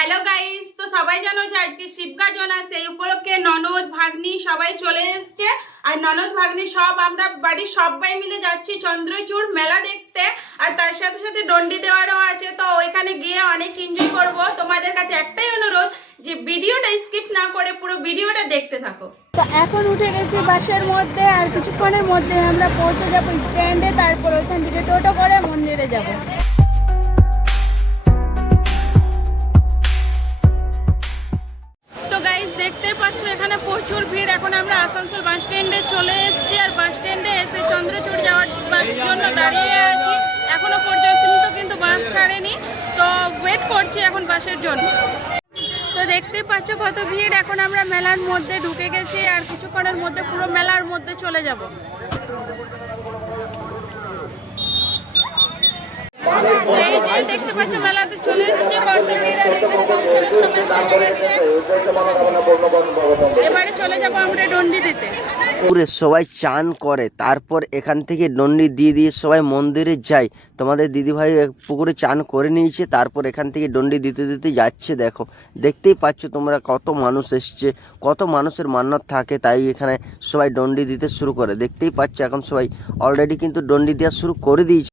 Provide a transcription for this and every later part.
Hello guys তো সবাই জানো যে আজকে শিবগাজন আছে সেই উপলক্ষে ননদ, ভাগ্নি সবাই চলে এসছে। আর ননদ, ভাগ্নি সব আমরা বাড়ির সবাই মিলে যাচ্ছি চন্দ্রচূড় মেলা দেখতে। আর তার সাথে সাথে ডন্ডি দেওয়ারও আছে। তো ওইখানে গিয়ে অনেক এনজয় করব। তোমাদের কাছে একটাই অনুরোধ যে ভিডিওটা স্কিপ না করে পুরো ভিডিওটা দেখতে থাকো। তো এখন উঠে গেছি বাসের মধ্যে। আর কিছুক্ষণের মধ্যে আমরা পৌঁছে যাব স্ট্যান্ডে তারপর ওইখান থেকে টোটো করে মন্দিরে যাব। এখানে প্রচুর ভিড়। এখন আমরা আসানসোল বাস স্ট্যান্ডে চলে এসেছি আর বাস স্ট্যান্ডে এসে চন্দ্রচূড় যাওয়ার জন্য দাঁড়িয়ে আছি। এখনও পর্যন্ত কিন্তু বাস ছাড়েনি। তো ওয়েট করছি এখন বাসের জন্য। তো দেখতে পাচ্ছ কত ভিড়। এখন আমরা মেলার মধ্যে ঢুকে গেছি আর কিছুক্ষণের মধ্যে পুরো মেলার মধ্যে চলে যাব তো এই যে দেখতে মেলাতে চলে এসেছি। এবারে চলে যাব আমরা ডন্ডি দিতে। পুকুরে সবাই চান করে, তারপর এখান থেকে দণ্ডি দিয়ে দিয়ে সবাই মন্দিরে যায়। তোমাদের দিদিভাই পুকুরে চান করে নিয়েছে, তারপর এখান থেকে ডন্ডি দিতে দিতে যাচ্ছে, দেখো। দেখতেই পাচ্ছ তোমরা কত মানুষ এসছে, কত মানুষের মান্যত থাকে, তাই এখানে সবাই দণ্ডি দিতে শুরু করে। দেখতেই পাচ্ছ এখন সবাই অলরেডি কিন্তু দণ্ডি দেওয়া শুরু করে দিয়েছে।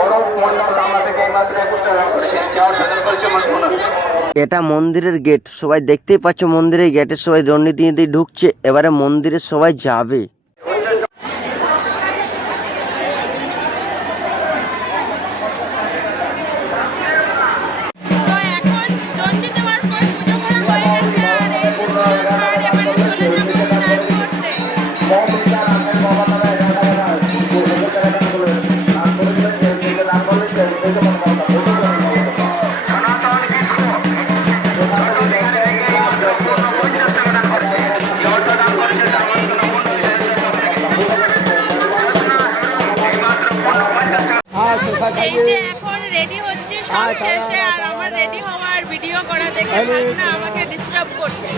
অরূপ মন্ডল আমরা থেকে এই মাত্র একুশ টাকা করেছি যাওয়ার ভেতর করেছে মাসপোনা এটা মন্দিরের গেট সবাই দেখতেই পাচ্ছ মন্দিরের গেটে সবাই দণ্ডি দিয়ে দিয়ে ঢুকছে। এবারে মন্দিরে সবাই যাবে। এই যে এখন রেডি হচ্ছে সব শেষে আর আমার রেডি হওয়ার ভিডিও করা দেখে ভাবনা আমাকে ডিস্টার্ব করছে।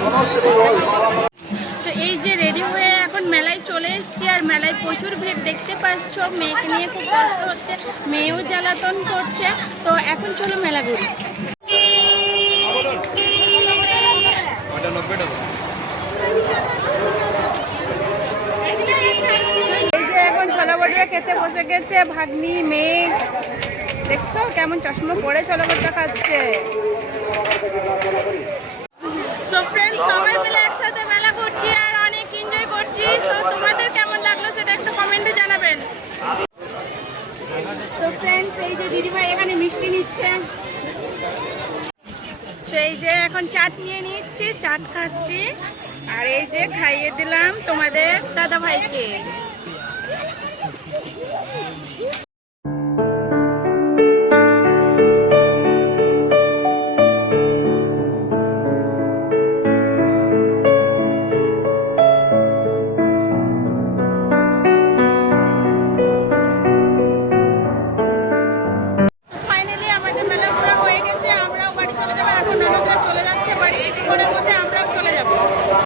তো এই যে রেডি হয়ে এখন মেলায় চলে এসেছি আর মেলায় প্রচুর ভিড়। দেখতে পাচ্ছ মেয়েকে নিয়ে খুব কষ্ট হচ্ছে মেয়েও জ্বালাতন করছে। তো এখন চলো মেলা ঘুরি এই যে এখন ছোলা বড়িয়া খেতে বসে গেছে ভাগ্নি, মেয়ে। দেখছ কেমন চশমা পরে ছোলা বড়িয়া খাচ্ছে সবাই মিলে একসাথে মেলা করছি আর অনেক করছি। তো তোমাদের কেমন লাগল সেটা জানাবেন। ফ্রেন্ডস এই যে দিদিভাই এখানে মিষ্টি নিচ্ছে। সেই যে এখন চাট নিয়ে নিচ্ছি চাট খাচ্ছি। আর এই যে খাইয়ে দিলাম তোমাদের দাদা ভাইকে